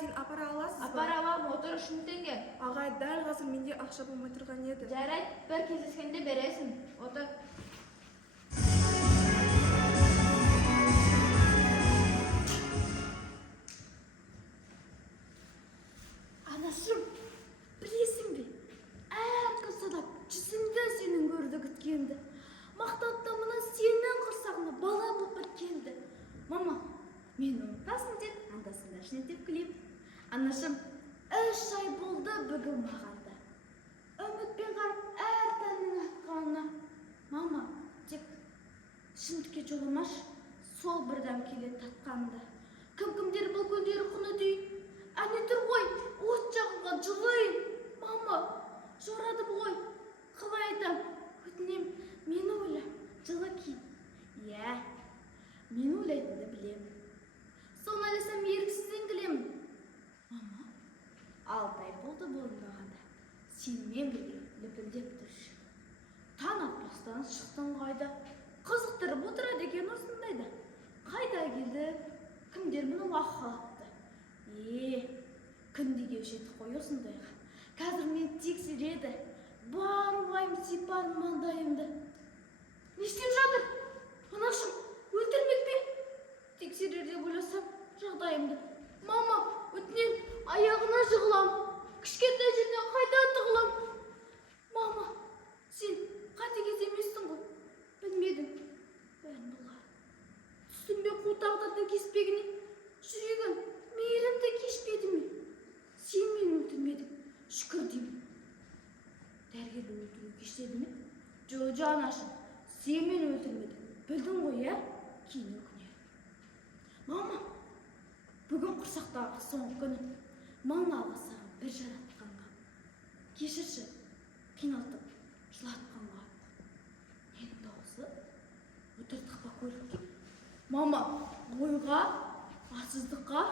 дейін апара аласыз ба? Апара алам, отыр 3 теңге. Ағай, дәл қазір менде ақша болмай тұрған еді. Жарайды, бір кездескенде бересің. Отыр. Анашым, білесің бе? Әр қырсадап жүзімді сенің көрді күткенді. Мақтаттамына сенің құрсағына бала болып біткенді. Мама, мен ұмытасың деп, андасында шынетеп күлем. Анашым, 3 ай болды бүгін мағанда. Үмітпен қарып әр тәннің атқанына. Мама, тек шындықке жоламаш, сол бірден келе татқанды. Кім-кімдер бұл күндері құны дейін. Әне тұр ғой, от жағуға жылайын. Мама, жорады ғой. Қалай айтам? Өтінем, мені ойла, жылы ки. Иә, мен ойлайтынды білем. Соны әлесем еріксізден кілемін. Мама, 6 ай болды болынбағанда. Сенімен бірге лүпілдеп тұршы. Таң атпастан шықтың қайда. Қызықтырып отырады екен осындайда. Қайда келді? Кімдер мұны лаққалапты? Күн деге жеті қой осындайға. Қазір мен тексереді. Бар уайым сипар маңдайымды. Не істеп жатыр? Анашым, өлтірмек пе? Тексерер деп ойласам жағдайымды. Мама, өтінен аяғына жығылам. Кішкентай жерінен қайда тығылам? Мама, сен қатыгез емессің ғой. Білмедім. Бәрін болар. Түсінбе қу тағдырдың кеспегіне. Жүрегім мейірімді кешпеді ме? Сен мені өлтірмедің, шүкір деймін. Дәрігерді өлтіруі кештеді ме? Жо, анашым, сен мені өлтірмедің. Білдің ғой, иә? Кейін өкінер. Мама, бүгін құрсақтағы соңғы күні. Мың алғыс саған бір жаратқанға. Кешірші, қиналтып, жылатқанға. Менің дауысы отырдық па көлікке? Мама, ойға, асыздыққа,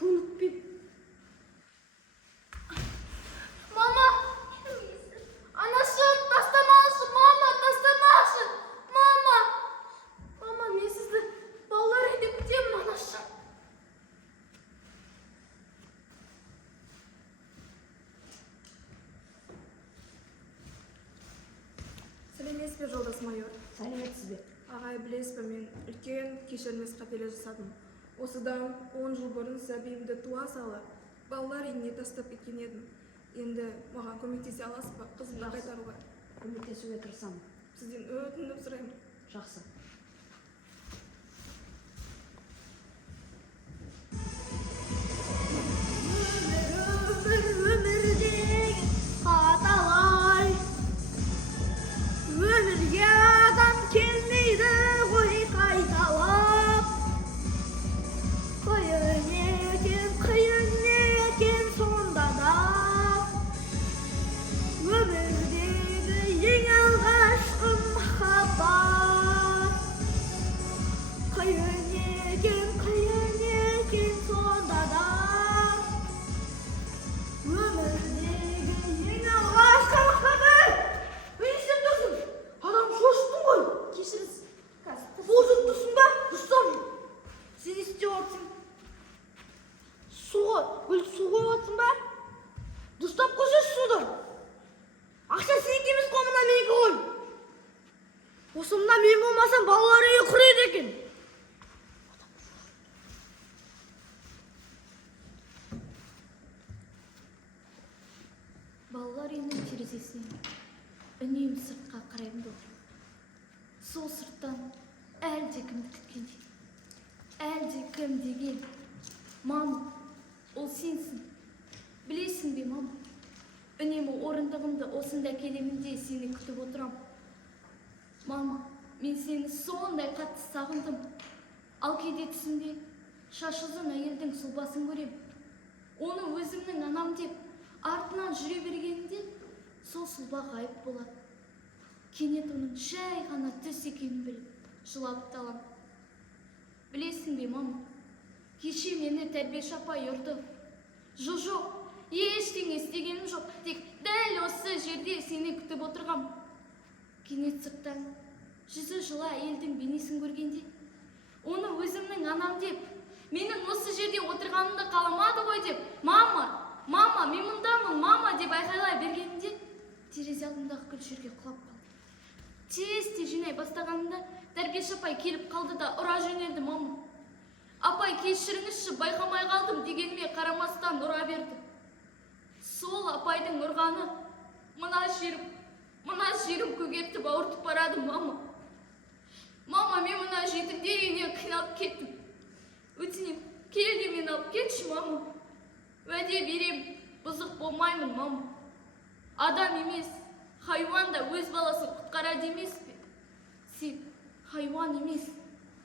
көнікпен. Мама, анашым, тастамашы, мама, тастамашы. Мама, мен сізді балалар үйде күтемін, анашым. Сәлеметсіз бе, жолдас майор? Сәлеметсіз бе? Ағай, білесіз бе, мен үлкен кешірмес қателік жасадым. Осыдан 10 жыл бұрын сәбиімді туа сала балалар үйіне тастап кеткен едім. Енді маған көмектесе аласыз ба? Қызымды қайтаруға. Көмектесуге тырысамын. Сізден өтініп сұраймын. Жақсы. Өмірдегі қаталай, өмірге адам келмейді ғой қайталап. Қиын екен сонда да, өмірдегі ең алғашқы махаббат. Қиын екен сонда да, өмірдегі ең алғашқы махаббат. Не істеп тұрсың? Адам шошыттың ғой. Кешіріңіз, бозып тұрсың ба? Дұрыстап. Сен не істеп отырсың? Гүл су қойып отырсың ба? Дұрыстап қойсайшы суды. Ақша сенікі емес қой, мына менікі ғой. Осы мына мен болмасам балалар үйі құрайды екен. Балалар үйінің терезесінен үнемі сыртқа қараймын болды. Сол сырттан әлде кімді күткендей. Әлде кім деген. Мама, ол сенсің. Білесің бе, мама? Үнемі орындығымды осында келемін де сені күтіп отырам. Мама, мен сені сондай қатты сағындым. Ал кейде түсімде шашылған әйелдің сұлбасын көрем. Оны өзімнің анам деп артынан жүре бергенде сол сұлба ғайып болады. Кенет оның жай ғана түс екенін біліп жылап талам. Білесің бе, мама? Кеше мені тәрбиеші апай ұрды. Жоқ, ештеңе істегенім жоқ. Тек дәл осы жерде сені күтіп отырғам. Кенет сырттан жүзі жылы әйелдің бейнесін көргенде, оны өзімнің анам деп, менің осы жерде отырғанымды қаламады ғой деп, айқайлай бергенімде терезе алдындағы гүл жерге құлап қалды. Тез жинай бастағанымда тәрбиеші апай келіп қалды да ұра жөнелді. Мама, апай кешіріңізші, байқамай қалдым дегеніме қарамастан ұра берді. Сол апайдың ұрғаны мына жерім көгертіп ауыртып барады. Мама, мен мына жетімдер үйіне қиналып кеттім. Өтінем, кел де мені алып кетші, мама. Уәде берем, бұзық болмаймын, мама. Адам емес, хайуан да өз баласын құтқарады емес пе? Сен хайуан емес,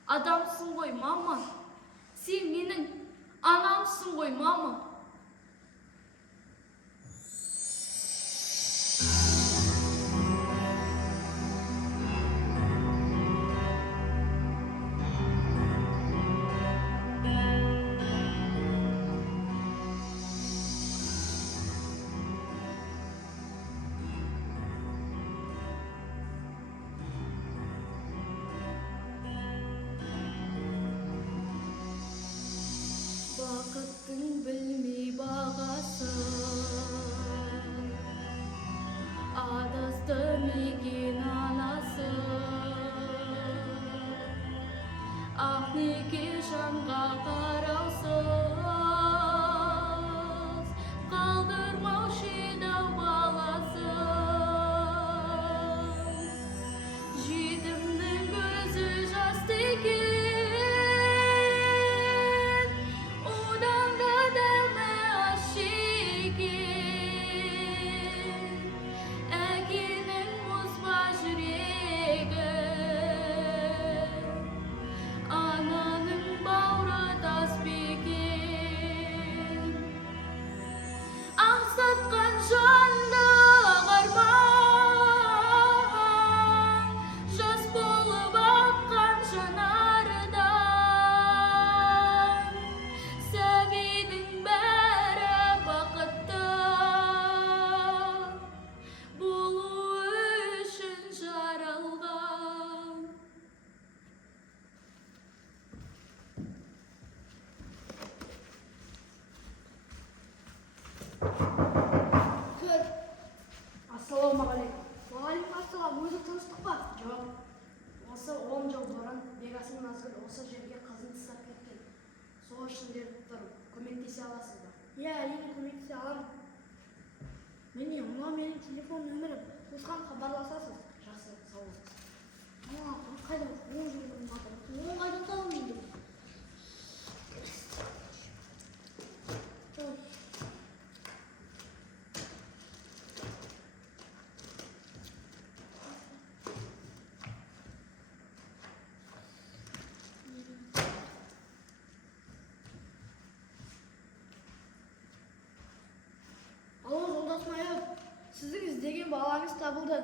адамсың ғой, мама. Сен менің анамсың ғой, мама. Бақыттың білмей бағасын, адасты мекен анасы. Ақ неке жанға қараусыз, қалдырмаушы еді ау баласын. Жетімнің көзі жасты екен, Ассалаумағалейкум. Уағалейкумассалам. Өзі тыныштық па? Жоқ. Осы 10 жыл бұрын Бекасым Назгүл осы жерге қызын тастап кеткен. Сол үшін беріп тұр. Көмектесе аласыз ба? Иә, әрине көмектесе аламын. Міне, мынау менің телефон нөмірім. Осыған хабарласасыз. Жақсы, сау болыңыз. Қайда? Оң жерден батыр. Оң қайдан табамын енді? Алло, жолдас майор. Сіздің іздеген балаңыз табылды.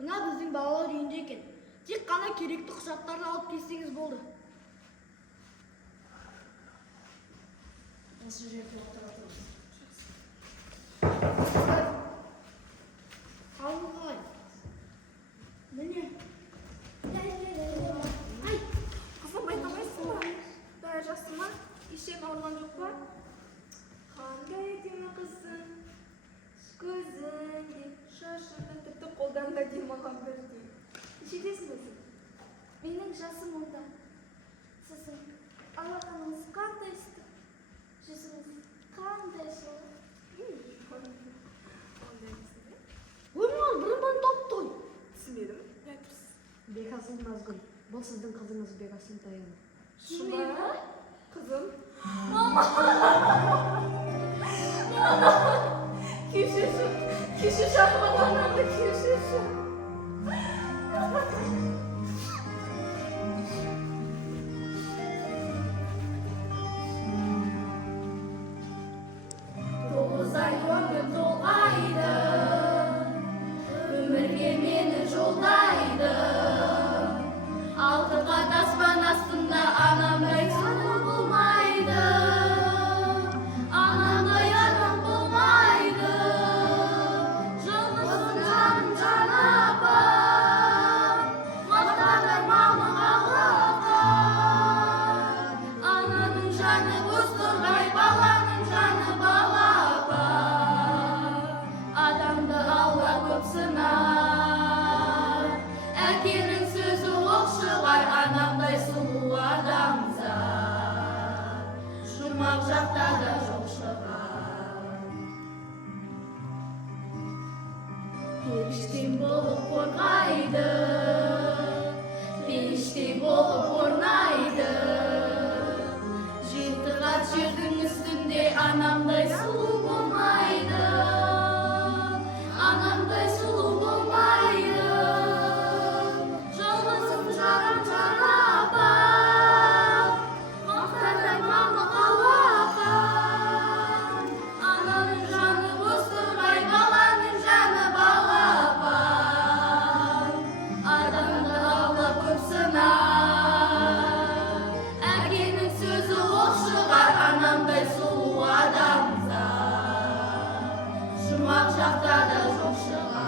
Мына біздің балалар үйінде екен. Тек қана керекті құжаттарды алып келсеңіз болды. Осы жерде отыратынбыз. Қалың қалай? Міне. Ай, қызым байқамайсың ба? Бәрі жақсы ма? Ешек ауырған жоқ па? Қандай әдемі қызсың. Көзің де, шашың да, тіпті қолдан да әдемі маған бірдей. Нешедесің өзің? Менің жасым онда. Сіздің алақаныңыз қандай ыстық, жүзіңіз қандай жылы. Оймал, бұрын топты ғой. Түсінбедім. Не айтырсыз? Бекасым Назгүл. Бұл сіздің қызыңыз Бекасым Таяна. Шыма? Қызым? Кешірші ақмағанымды кешірші. Тоғыз ай өмір толғайды, өмірге мені жолдайды. Алты қат аспан астында анамдай сана болмайды. Анамдай адам болмайды. Жалғызсың жаным жаным. периштең болып қорғайды, періште болып орнайды. Жеті қат жердің үстінде анамдай сұлу болмайды, анамдай сұлу болмайды. Жалғызым жарам жарапам, мақтатай мама қалапам. Ананың жаны бозторғай, баланың жаны балапан. Адамды алла көп сынар, әкенің сөзі оқ шығар, анамдай сұлу адамзат. Жұмақ жақта да жоқ шығар.